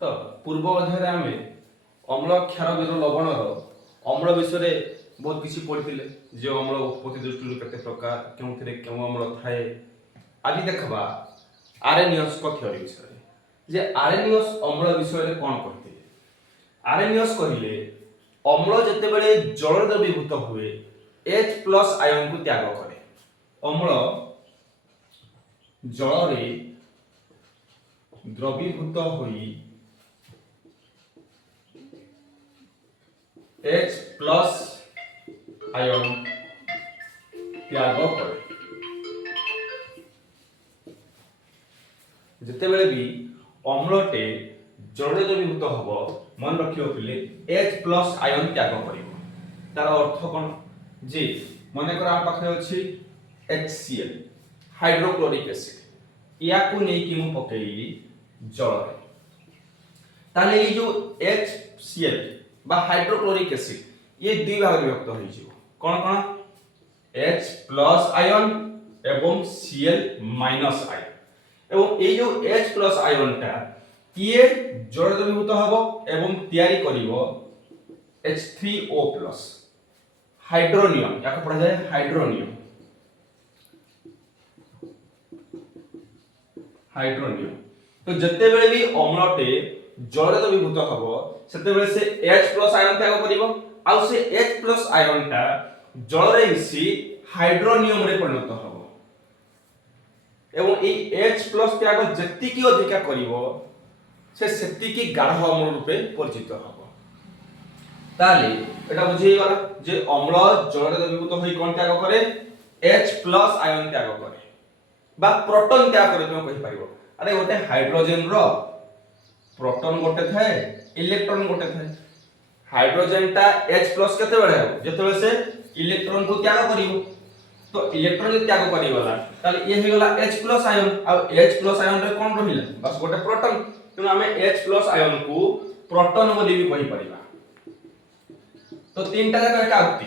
तो पूर्व अध्याय आम अम्ल क्षार लवणर अम्ल विषय बहुत किसी पढ़ी जो अम्ल उत्पत्ति दृष्टि केते प्रकार क्यों अम्ल थाए। आज देखा आरेनियस थ्योरी विषय जे आरेनियस अम्ल विषय कौन कहते। आरेनियस कहले अम्ल जितेबले जल द्रवीभूत हुए H+ आयन को त्याग करे। अम्ल जल द्रवीभूत हुई H+ आयन त्याग करे। जितेबले भी अम्लटे जल द्रवीभूत हम मन रखियो पिले H+ आयन त्याग करिवो। तार अर्थ कोन जे मने कर आ पाखरे अछि HCl हाइड्रोक्लोरिक एसिड या को नै कि मु पकेई जल रे ताले ये जो HCl बा हाइड्रोक्लोरिक एसिड ये दुई भाग विभक्त होई जिवो। कोन कोन H+ आयन एवं Cl- आयन एवं ये जो H+ आयन टा ये जल द्रवीभूत हबो एवं तयारी करिवो H3O+ हाइड्रोनियम याको पढ़ा जाए हाइड्रोनियम। तो जत्ते बेले भी अम्लटे जल द्रवीभूत हबो सेते बेले से H+ आयन त्याग करिवो आ से H+ आयन टा जल रे मिसी हाइड्रोनियम रे परिणत हबो एवं ए H+ त्याग जत्तिकी अधिका करिवो से सेत्तिकी गाढ़ अम्ल रूपे परिचित हबो। ताले एटा बुझेई गला जे अम्ल जल द्रवीभूत होई कोन त्याग करे H+ आयन त्याग करे बा प्रोटॉन त्याग करे तुम कहि परिबो। अरे गोटे हाइड्रोजन रो प्रोटॉन गोटे थाए इलेक्ट्रॉन गोटे थाए। हाइड्रोजन टा H+ केते बेले हो जेते से इलेक्ट्रॉन को त्याग करिवो। तो इलेक्ट्रॉन जे त्याग करि गला ताले ये हे गला H+ आयन आ H+ आयन रे कोन रहिला बस गोटे प्रोटॉन। तो हमें H+ आयन को प्रोटॉन बोली भी कहि परिबा। तो तीनटा जाक एका उक्ति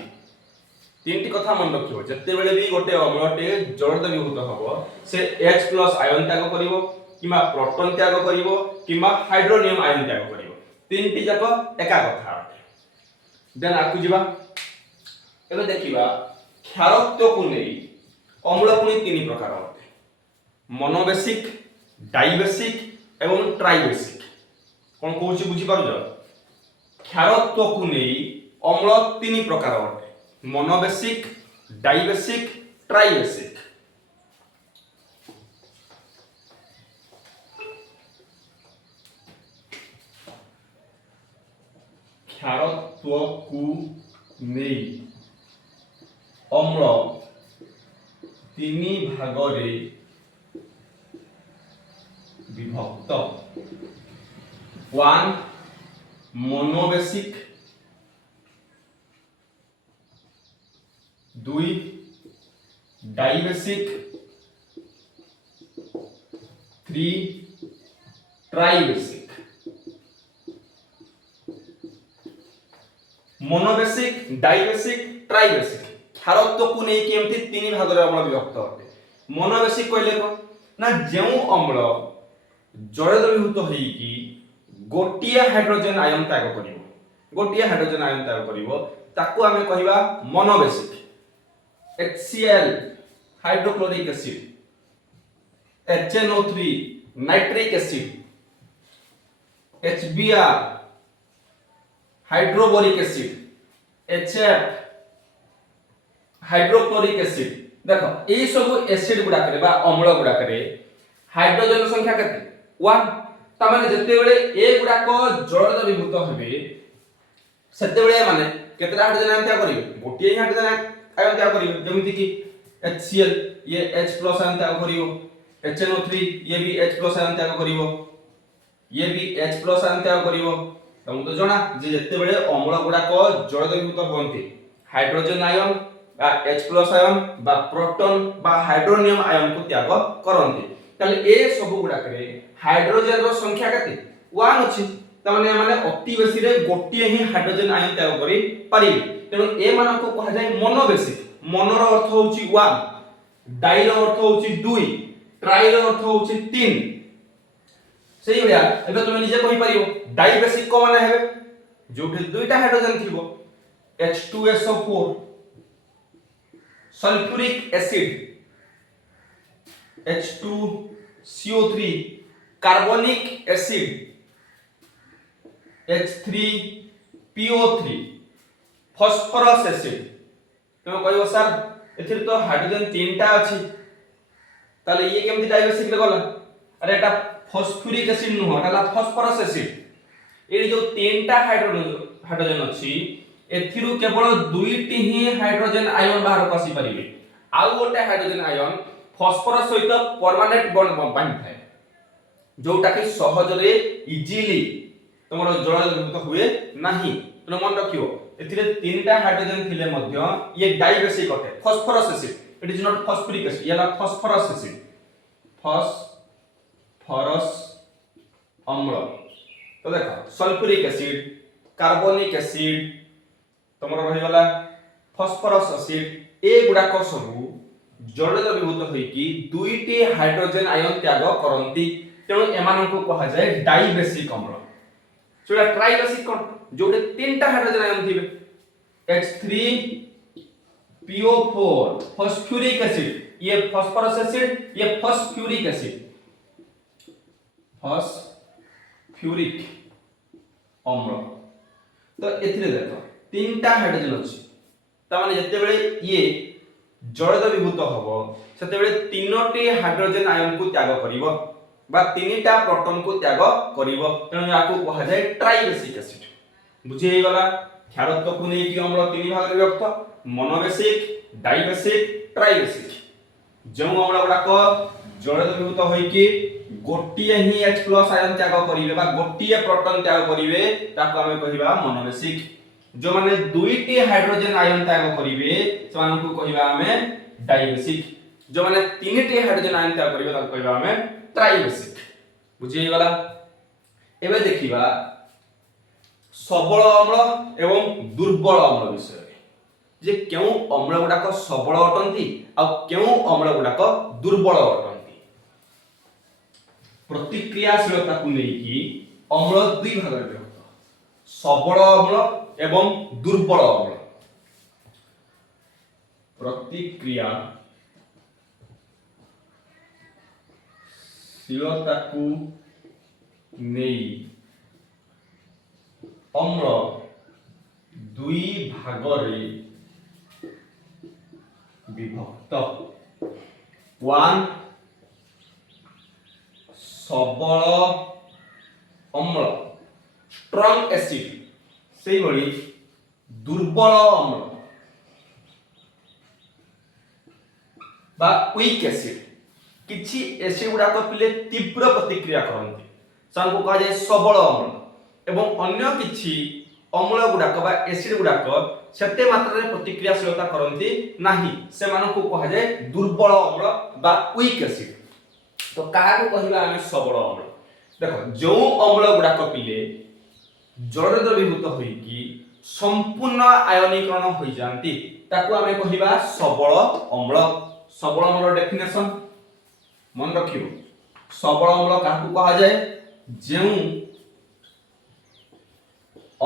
तीनटी कथा मन रखियो जत्ते बेले भी गोटे अम्लटे जल द्रवीभूत हबो से H+ आयन त्याग करिवो किमा प्रोटॉन त्याग करिवो किमा हाइड्रोनियम आयन त्याग करिवो। तीनटी जाक एका कथा अटे। देन आकु जिबा एबे देखिबा क्षारत्व को नै अम्ल पुनी तीन प्रकार अटे मोनोबेसिक डाइबेसिक एवं ट्राइबेसिक। कोन कहूची बुझी पारुछ क्षारत्व को नै अम्ल तीन प्रकार अटे मोनोबेसिक डाइबेसिक ट्राइबेसिक। क्षारत्व को नै अम्ल तीन भाग रे विभक्त 1 monobasic 2 dibasic 3 tribasic. Monobasic dibasic tribasic क्षारत्व को नै केमति तीन भाग रे अम्ल विभक्त अटे। मोनोबेसिक कहले को ना जेउ अम्ल जल द्रवीभूत होई कि गोटिया हाइड्रोजन आयन त्याग करिवो ताको हमें कहिबा monobasic. HCl hydrochloric acid HNO3 nitric acid HBr hydrobromic acid HF hydrochloric acid. देखो ए सब एसिड गुडा करे बा अम्ल गुडा करे हाइड्रोजन संख्या केते 1 ता माने जत्ते बेले ए गुडा को जल द्रवीभूत होबे सेते बेले माने केतेटा हाइड्रोजन आयन त्याग करिवे गोटिए ही हाइड्रोजन आयन त्याग करिवे जेमिति कि HCl ये H+ आयन त्याग करिवो HNO3 ये भी H+ आयन त्याग करिवो ये भी H+ आयन त्याग करिवो। तमु तो जणा जे जत्ते बेले अम्ल गुडा को जल द्रवीभूत होंती हाइड्रोजन आयन बा H+ आयन बा प्रोटॉन बा हाइड्रोनियम आयन को त्याग करंती ताले ए सब गुडा करे हाइड्रोजन रो संख्या केते 1 अछि। त माने अति बेसी रे गोटिए ही हाइड्रोजन आयन त्याग करि पारिबे तेनु ए मान को कहा जाय मोनोबेसिक। मोनो रो अर्थ होउची 1 डाई रो अर्थ होउची 2 ट्राई रो अर्थ होउची 3 सेही भया एबे तुम निजे कहि परियो डाइबेसिक को माने हेबे जोठी दुईटा हाइड्रोजन थिबो H2SO4 सल्फ्यूरिक एसिड H2CO3 कार्बनिक एसिड H3PO3 फॉस्फोरस एसिड तुम कहबो सर एथिर तो हाइड्रोजन तीनटा अछि ताले ये केमति डाइबेसिक रे गला अरे एटा फॉस्फोरिक एसिड नुह एटा फॉस्फोरस एसिड ए जो तीनटा हाइड्रोजन अछि एथिरु केवल दुईटी ही हाइड्रोजन आयन बाहर पसी परिबे आउ गोटे हाइड्रोजन आयन फॉस्फोरस सहित परमानेंट बॉन्ड बांधी थाए जोटा कि सहज रे इजीली तमरो जल द्रवीभूत हुए नाही तुम मन रखियो एथिरे तीनटा हाइड्रोजन थिले मध्य ये डाइबेसिक अटे phosphorous acid it is not phosphoric acid ये फॉस्फोरस एसिड फॉस्फोरस अम्ल तो देखो सल्फ्यूरिक एसिड कार्बनिक एसिड तमरो रहि गला फॉस्फोरस एसिड ए गुडा को सब जल द्रवीभूत होई कि दुईटी हाइड्रोजन आयन त्याग करंती तेणु एमान को कहा जाय डाइबेसिक अम्ल जोड़ा ट्राइबेसिक कोन जोडे तीनटा हाइड्रोजन आयन थिबे H3PO4 फॉस्फोरिक एसिड ये फॉस्फोरस एसिड ये फॉस्फ्यूरिक एसिड फॉस्फ्यूरिक अम्ल तो एथिरे देखो तीनटा हाइड्रोजन अछि त माने जते बेले ये जल द्रवीभूत हबो सेते बेले तीनोटी हाइड्रोजन आयन को त्याग करिवो बा तीनटा प्रोटॉन को त्याग करिवो तेणु याकू कहा जाय ट्राइबेसिक एसिड बुझी हे गला क्षारत्व को नै कि अम्ल तीन भाग रे विभक्त मोनोबेसिक डाइबेसिक ट्राइबेसिक जो अम्ल गुडा को जल द्रवीभूत होई कि गोटिए ही H+ आयन त्याग करिवे बा गोटिए प्रोटॉन त्याग करिवे ताको हमें कहिबा मोनोबेसिक जो माने दुईटी हाइड्रोजन आयन त्याग करिवे से मानन को कहिबा हमें डाइबेसिक जो माने तीनटी हाइड्रोजन आयन त्याग करिवे ताको कहिबा हमें ट्राइबेसिक बुझी गला एबे देखिबा सबल अम्ल एवं दुर्बल अम्ल विषय जे केउ अम्ल गुडाक सबल अटंती आ केउ अम्ल गुडाक दुर्बल अटंती प्रतिक्रियाशीलता को लेकी अम्ल दुई भाग रे विभक्त सबल अम्ल एवं दुर्बल अम्ल प्रतिक्रियाशीलता को नेई अम्ल दुई भाग रे विभक्त वन सबल अम्ल स्ट्रॉन्ग एसिड से भली दुर्बल अम्ल बा वीक एसिड किछि एसिड गुडा को पिले तीव्र प्रतिक्रिया करंती सान को कहा जाय सबल अम्ल एवं अन्य किछि अम्ल गुडाक बा एसिड गुडाक सेते मात्रा रे प्रतिक्रियाशीलता करंती नाही से मानो को कहा जाय दुर्बल अम्ल बा वीक एसिड तो काहा को कहिबा हमें सबल अम्ल देखो जो अम्ल गुडाक पिले जल द्रवीभूत होई कि संपूर्ण आयनीकरण होई जानती ताको हमें कहिबा सबल अम्ल डेफिनेशन मन रखियो सबल अम्ल काहा को कहा जाय जेउ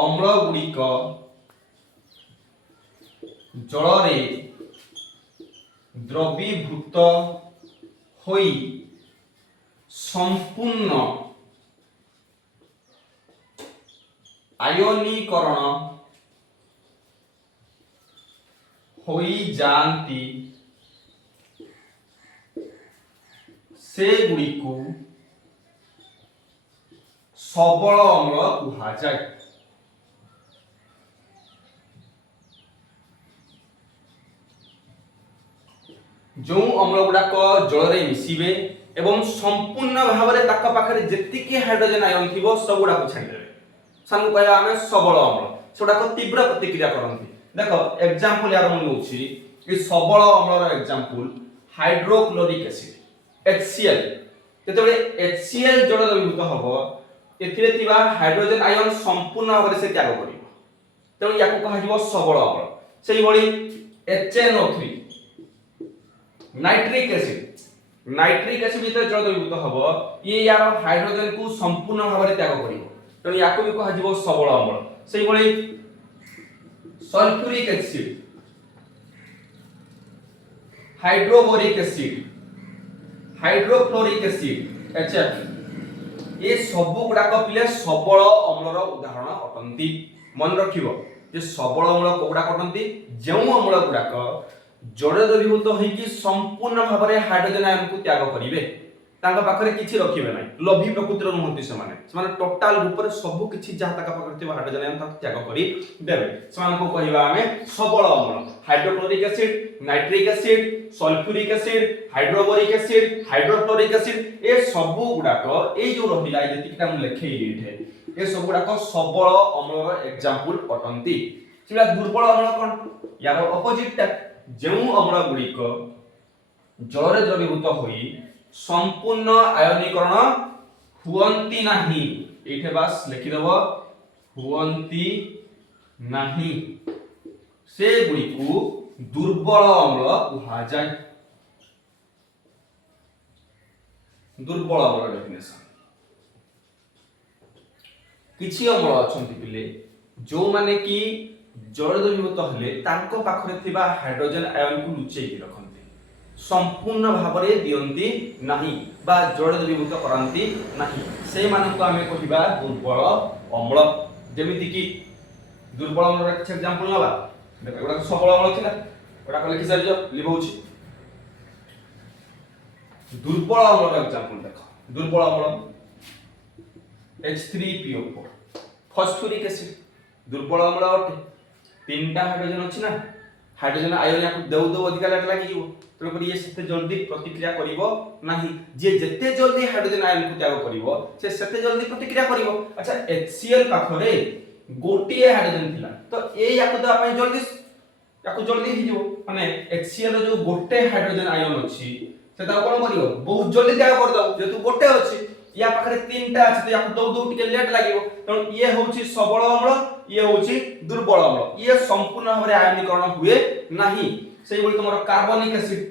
अम्ल गुड़िक जल रे द्रवीभूत होई संपूर्ण आयनीकरण होई जानती से गुड़िको सबल अम्ल कुहा जाय जो अम्ल गुडाक जल रे मिसिबे एवं संपूर्ण भाव रे ताका पाखरे जेतिकी हाइड्रोजन आयन थिबो सब गुडा को छाडी देबे सानु कहया हमें सबल अम्ल सेडा को तीव्र प्रतिक्रिया करंती देखो एग्जांपल यार मन होछि ई सबल अम्ल रो एग्जांपल हाइड्रोक्लोरिक एसिड HCl जेतेबे HCl जल द्रवीभूत हबो एथिरे थिबा हाइड्रोजन आयन संपूर्ण भाव रे से त्याग करिवो तेणु याको कहा जिवो सबल अम्ल सेही भली HNO3 nitric acid nitric acid जेते जल द्रवीभूत हबो ये यार हाइड्रोजन को संपूर्ण भाव में त्याग करिवो तेणु याको भी कहा जीवो सबल अम्ल सेही भली sulphuric acid hydrobromic acid hydrofluoric acid HF ये सब गुड़ाक पिले सबल अम्लर उदाहरण अटंती मन रखिबो जे सबल अम्ल कोगुड़ाक अटंती जेउ अम्ल गुड़ाक जल द्रवीभूत होइकी संपूर्ण भाव में हाइड्रोजन आयन को त्याग करिवे तांका पाखरे किछि रखिबे नै लोभी प्रकृतिर नहंती से टोटाल रूप में सब किछि जहा ताका पाखरे थिबा हाइड्रोजन आयन ताक त्याग करि देबे समान को कहिबा हमें सबल अम्ल hydrochloric acid nitric acid sulphuric acid hydrobromic acid hydrofluoric acid ए सब गुड़ाक ए जो रहिला जेतिकटा हम लेखै एठे ए सब गुड़ाक सबल अम्लर एग्जांपल अटंती सिला दुर्बल अम्ल कोन यार अपोजिट टा जेउ अम्ल गुड़िक जल द्रवीभूत होई संपूर्ण आयनीकरण हुअंती नाही एठे बास लिखि देबो हुअंती नाही से गुड़िकु दुर्बल अम्ल कहा जाय दुर्बल अम्ल डेफिनेशन किछि अम्ल अछंती पिले जो माने कि जल द्रवीभूत हले तांको पाखरे थिबा हाइड्रोजन आयन को लुचेई रखंती संपूर्ण भाव में दियंती नाही बा जल द्रवीभूत करंती नाही से मानको हमें कहिबा दुर्बल अम्ल जेमिति कि दुर्बल अम्ल रे किछ एग्जांपल नबा देखो एटा सबल अम्ल थिला एटा को लिखि सारिजो लिबौछि दुर्बल अम्ल रे एग्जांपल देखो दुर्बल अम्ल H3PO4 फॉस्फोरिक एसिड दुर्बल अम्ल अटे तीनटा हाइड्रोजन अछि ना हाइड्रोजन आयन या दउ दउ अधिका लेट लागि जीवो तो ये सेते जल्दी प्रतिक्रिया करिवो नाही जे जते जल्दी हाइड्रोजन आयन को त्याग करिवो से सेते जल्दी प्रतिक्रिया करिवो अच्छा HCl पाखरे गोटिए हाइड्रोजन थिला तो ए याको दवा पई जल्दी ही जो माने HCl रो जो गोटे हाइड्रोजन आयन अछि सेता कोन करिवो बहुत जल्दी त्याग कर दउ जेतु गोटे अछि या पाखरे तीनटा अछि तो याको दउ दउ टिके लेट लागिवो तो ये होछि सबल अम्ल ये होछि दुर्बल अम्ल ये संपूर्ण भाव में आयनीकरण हुए नाही सेही बोली तमरो कार्बनिक एसिड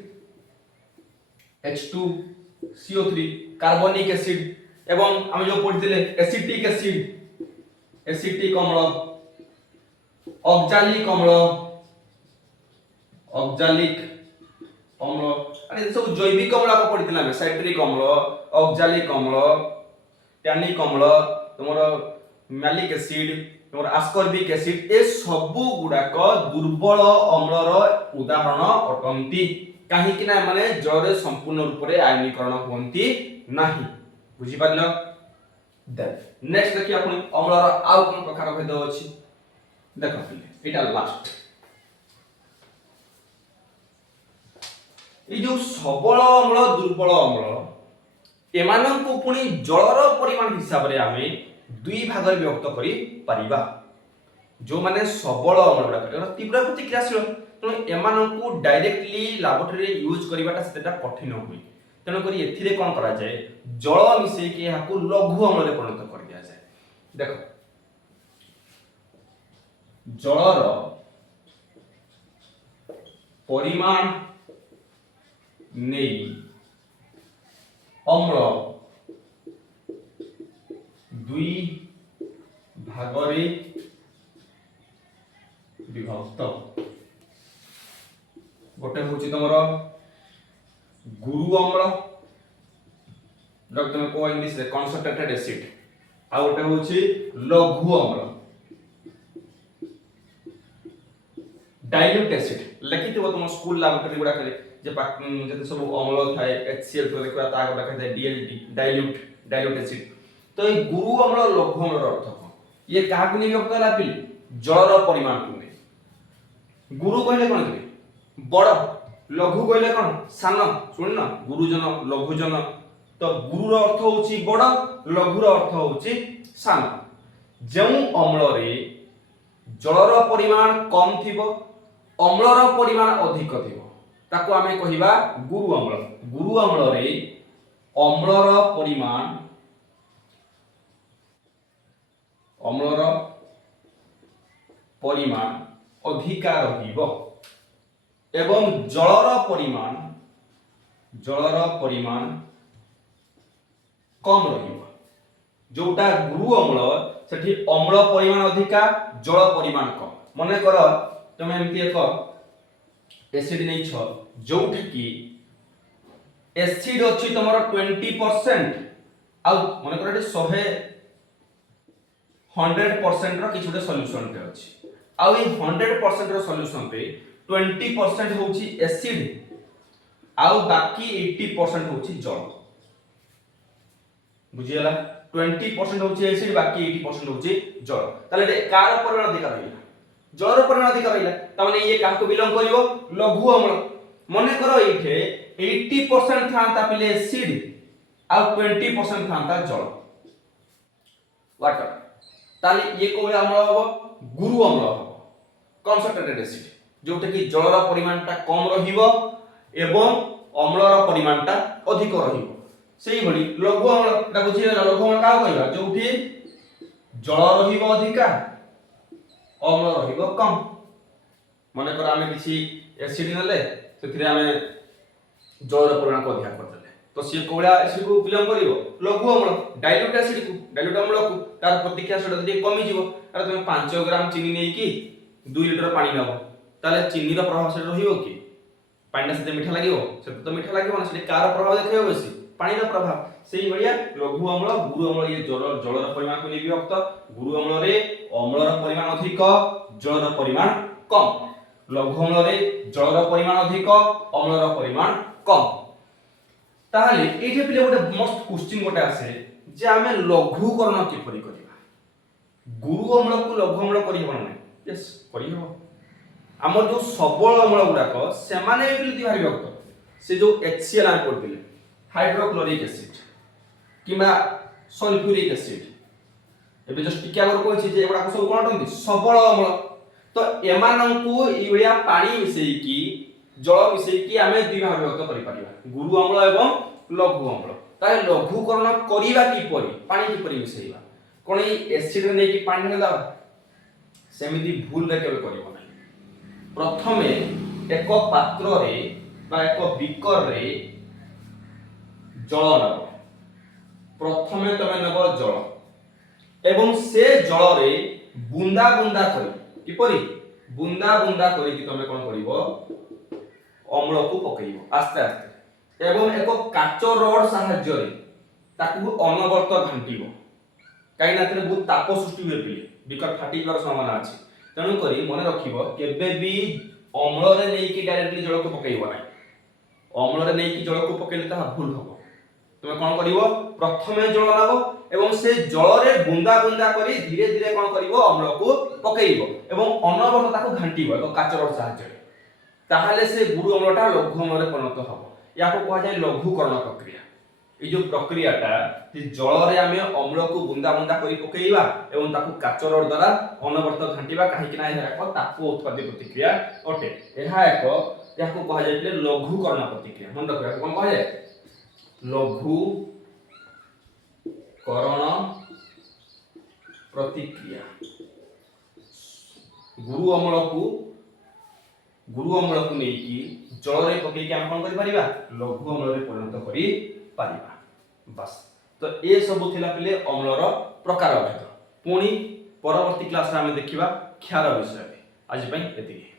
H2CO3 कार्बनिक एसिड एवं हम जो पढ़िथिले एसिटिक एसिड एसिटिक अम्ल ऑक्जालिक अम्ल अरे सब जैविक अम्ल को पढ़िथिला हम साइट्रिक अम्ल ऑक्जालिक अम्ल टैनिक अम्ल तमरो मैलिक एसिड तमरो आस्कॉर्बिक एसिड ए सब गुडाक दुर्बल अम्लर उदाहरण अटंती काहे कि ना माने जल संपूर्ण रूप में आयनीकरण होंती नाही बुझी पारलो देन नेक्स्ट देखिया आपण अम्लर आउ कोन प्रकार भेद अछि देखो एटा लास्ट ए जो सबल अम्ल दुर्बल अम्ल एमानन को पुनी जलर परिमाण हिसाब रे आमे दुई भाग रे विभक्त करि परिबा जो माने सबल अम्ल एटा तीव्र प्रतिक्रियाशील तो एमानन को डायरेक्टली लैबोरेटरी यूज करबाटा सेटा कठिन होई तेनो करी एथिरे कोन करा जाय जल मिसै के याकू लघु अम्ल रे परिणत कर दिया जाय देखो जलर परिमाण नेई अम्ल दुई भाग रे विभक्त गोटे होची तमरो गुरु अम्ल जब तुम को इंग्लिश रे कॉन्संट्रेटेड एसिड आ गोटे होची लघु अम्ल डाइल्यूट एसिड लिखिथिबो तुम स्कूल लैबोरेटरी गुडा करे जे जते सब अम्ल थाए HCl तो देखा ता गोटा कहते DLT डाइल्यूट एसिड तो ये गुरु अम्ल लघु अम्ल अर्थ को ये काहा को नहीं व्यक्त होला पिल जलर परिमाण को नहीं गुरु कहले कोन के बड़ लघु कहले कोन सान सुन ना गुरुजन लघुजन तो गुरु रो अर्थ होची बड़ लघु रो अर्थ होची सान जेउ अम्ल रे जलर परिमाण कम थिबो अम्लर परिमाण अधिक थिबो ताको आमे कहिबा गुरु अम्ल रे अम्लर परिमाण अधिका रहिबो एवं जलर परिमाण जलर परिमाण कम रहिबो जोटा गुरु अम्ल सेठी अम्ल परिमाण अधिका जल परिमाण कम मने कर तुम एमती एक एसिड नहीं छ जोठ की एसिड अछि तमरो 20% आ मने कर 100% रो किछुटे सॉल्यूशन टे अछि आ ई 100% रो सॉल्यूशन पे 20% होछि एसिड आ बाकी 80% होछि जल बुझियला 20% होछि एसिड बाकी 80% होछि जल ताले कार परिमाण अधिक रहिला जलर परिमाण अधिक रहिला त माने ये काहको बिलोंग करिवो लघु अम्ल मने करो एठे 80% थांता पिले एसिड आ 20% थांता जल वाटर ताले ये को अम्ल हबो गुरु अम्ल हबो कंसंट्रेटेड एसिड जोटे कि जलर परिमाणटा कम रहिबो एवं अम्लर परिमाणटा अधिक रहिबो सेही भली लघु अम्ल ता बुझियला लघु अम्ल का कहबा जोठी जल रहिबो अधिका अम्ल रहिबो कम माने कर आमे किछि एसिड नले सेथिरे आमे जलर परिमाण को अधिक कर देले तो से कोळा एसिड को बिलोंग करिवो लघु अम्ल डाइल्यूट एसिड को डाइल्यूट अम्ल को तार प्रतिक्रिया शक्ति कमी जिवो अरे तुम 5 ग्राम चीनी नै कि 2 लीटर पानी नबो ताले चीनी रो प्रभाव से रहिबो कि पानी से मीठा लागिवो से तो मीठा लागिवो ना से कार प्रभाव देखैबो बेसी पानी रो प्रभाव सेही बढ़िया लघु अम्ल गुरु अम्ल ये जलर परिमाण को नेबी विभक्त गुरु अम्ल रे अम्लर परिमाण अधिक जलर परिमाण कम लघु अम्ल रे जलर परिमाण अधिक अम्लर परिमाण कम ताहले एजे पिले गोटे मस्त क्वेश्चन गोटे आसे जे आमे लघुकरण किपरि करिबा गुरु अम्ल को लघु अम्ल करि होबो नै यस करि होबो हमर जो सबल अम्ल गुडाक से माने बिल दिहारी विभक्त से जो HCl आ पडतिले हाइड्रोक्लोरिक एसिड किमा सल्फ्यूरिक एसिड एबे जस्ट टिका कर कहछि जे एबडा सब कोन टंदी सबल अम्ल तो एमानंकु इबडिया पानी मिसई की जल मिसई की आमे दुई भाग विभक्त करि परिबा गुरु अम्ल एवं लघु अम्ल ताले लघुकरण करिबा की परि पानी की परि मिसईबा कोन ए एसिड नै की पानी ने दाबा सेमिति भूल रे केबे करिवो नै प्रथमे एक पात्र रे बा एक बीकर रे जल नब प्रथमे तमे नब जल एवं से जल रे बुंदा बुंदा करी किपरि बुंदा बुंदा करी कि तमे कोन करिवो अम्ल को पकइबो आस्ते आस्ते एवं एक काच रड सहाय्य रे ताकू अनवर्त घांटिबो काई ना तरे बहुत ताप सृष्टि होय पिले बिकर फाटी कर संभावना अछि तेनु करी मने रखिबो केबे भी अम्ल रे नै कि डायरेक्टली जल को पकइबो नै अम्ल रे नै कि जल को पकइले ता भूल हबो तुमे कोन करिवो प्रथमे जल लाबो एवं से जल रे बुंदा बुंदा करी धीरे धीरे कोन करिवो अम्ल को पकइबो एवं अनवर्त ताकू घांटिबो एक काच रड सहाय्य रे ताहाले से गुरु अम्लटा लघु अम्ल रे परिणत हबो याको कहा जाय लघुकरण प्रक्रिया ए जो प्रक्रियाटा जे जल रे आमे अम्ल को बुंदा बुंदा करी पकइबा एवं ताकू काच रड द्वारा अनवर्त घांटिबा काहे कि ना एक ताप उत्पादी प्रतिक्रिया अटे एहा एक याको कहा जाय लघुकरण प्रतिक्रिया मन रखो याको कोन कहा जाय लघुकरण प्रतिक्रिया गुरु अम्ल को नै कि जल रे पकई के हम कोन करि परिबा लघु अम्ल रे परिणत करि परिबा बस तो ए सब थिला पिले अम्लर प्रकार भेद पुणी परवर्ती क्लास रे हम देखिबा क्षार विषय आज पई एतिकी।